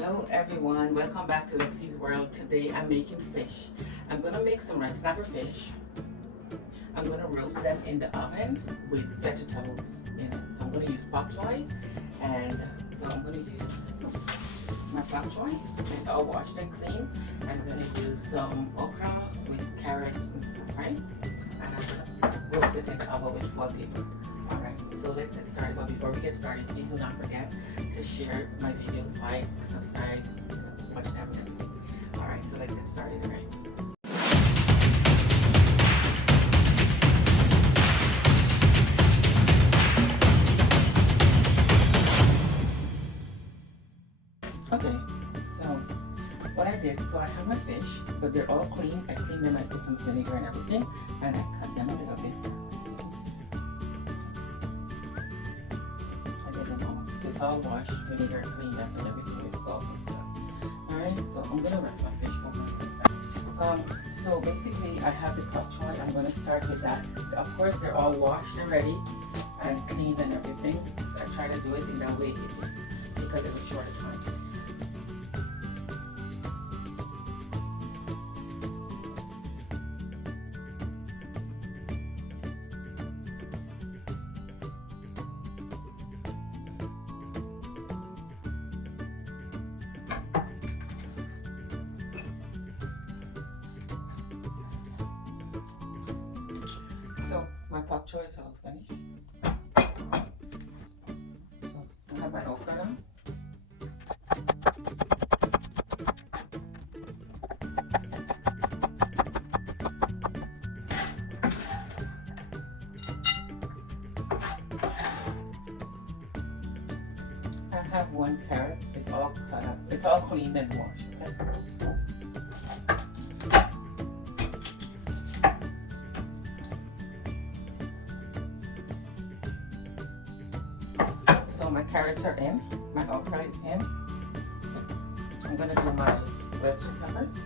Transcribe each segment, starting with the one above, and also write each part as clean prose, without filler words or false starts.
Hello everyone, welcome back to LEXI'S world. Today I'm making fish. I'm gonna make some red snapper fish. I'm gonna roast them in the oven with vegetables in it. So I'm gonna use Bok Choy, and so I'm gonna use my Bok Choy. It's all washed and clean. I'm gonna use some okra with carrots and stuff, right? And I'm gonna roast it in the oven with foil paper. Alright, so let's get started. But before we get started, please do not forget to share my videos, like, subscribe, watch them, and everything. Alright, so let's get started, right? Okay, so what I did, so I have my fish, but they're all clean. I cleaned them, I put some vinegar and everything, and I cut them a little bit. So it's all washed, vinegar, cleaned up, and everything with salt and stuff. Alright, so I'm gonna rest my fish for one second. So basically I have the Bok Choy. I'm gonna start with that. Of course they're all washed already and cleaned and everything. So I try to do it in that way. It take a little shorter time. So my Bok Choy is all finished. So I have my okra now. I have one carrot. It's all cut up. It's all cleaned and washed. Okay? So my carrots are in, my okra is in. I'm gonna do my red chili peppers.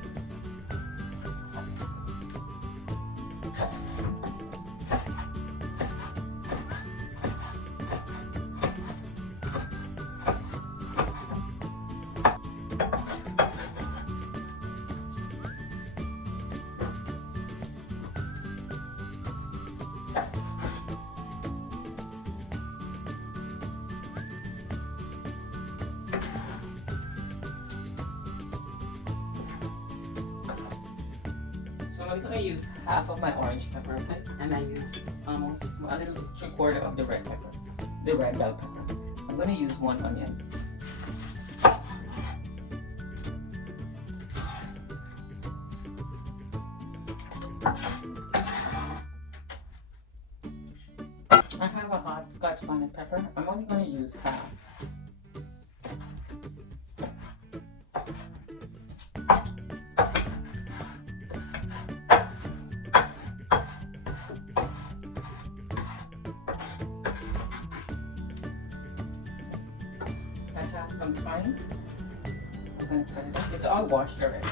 I'm going to use half of my orange pepper, okay? And I use almost a little 3/4 of the red pepper, the red bell pepper. I'm going to use 1 onion. I have a hot scotch bonnet pepper. I'm only going to use half. Some thyme. I'm going to cut it up. It's all washed already.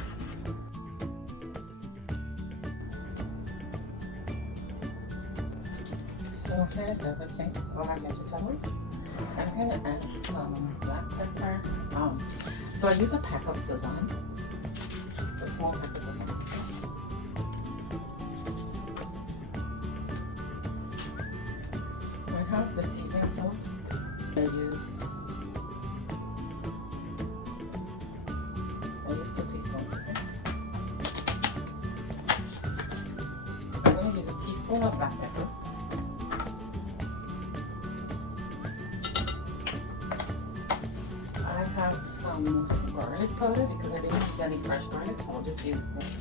So here's everything. All my vegetables. I'm going to add some black pepper. So I use a pack of Sazon. It's a small pack of Sazon. I have the seasoning salt. I use 2 teaspoons. Okay? I'm going to use a teaspoon of black pepper. I have some garlic powder because I didn't use any fresh garlic, so I'll just use this.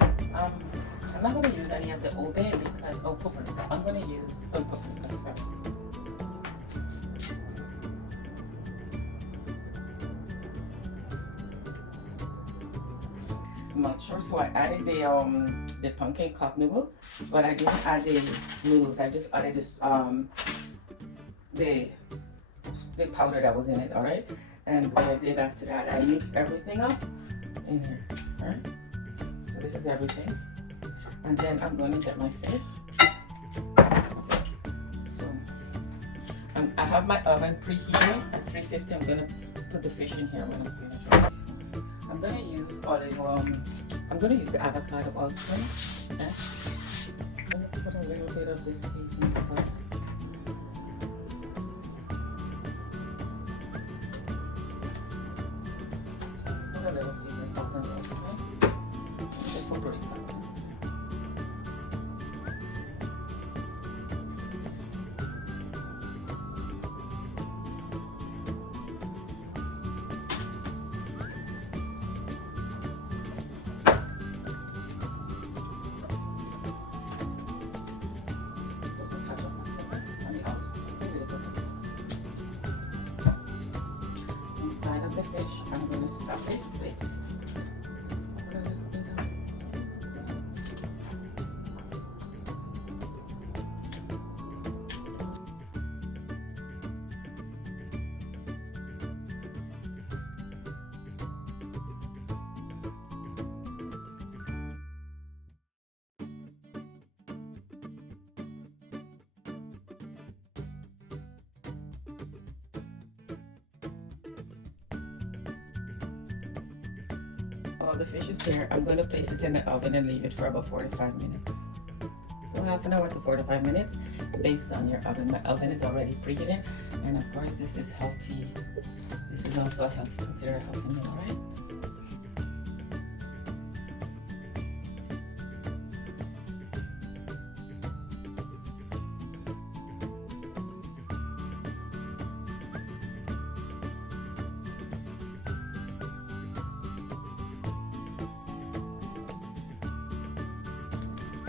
I'm not going to use any of the ube because paprika. I'm going to use some paprika. Sorry. I'm not sure, so I added the pumpkin cup noodle, but I didn't add the noodles. I just added this the powder that was in it. All right, and what I did after that, I mixed everything up in here. All right, so this is everything, and then I'm going to get my fish. So I have my oven preheating at 350. I'm gonna put the fish in here when I'm finished. I'm gonna use I'm gonna use the avocado also. Okay? I'm gonna put a little bit of this seasoning salt. Just put a little seasoning salt on this, okay? Just some paprika. Inside of the fish, I'm going to stuff it with a little bit of all the fish is here. I'm going to place it in the oven and leave it for about 45 minutes. So half an hour to 45 minutes based on your oven. My oven is already preheated, and of course this is healthy. This is also a healthy, considered a healthy meal, right?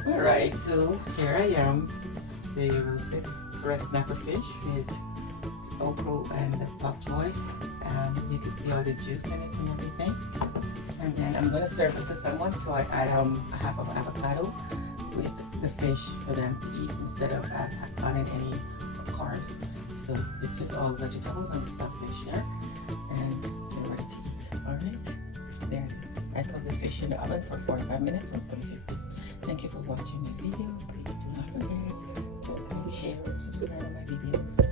Alright, so here I am, the roasted red snapper fish with okra and bok choy. As you can see all the juice in it and everything. And then I'm going to serve it to someone, so I add a half of avocado with the fish for them to eat instead of adding any carbs. So it's just all vegetables and the stuffed fish here, and they're ready to eat. Alright, there it is. I cooked the fish in the oven for 45 minutes on 350. Thank you for watching my video. Please do not forget to like, share, and subscribe to my videos.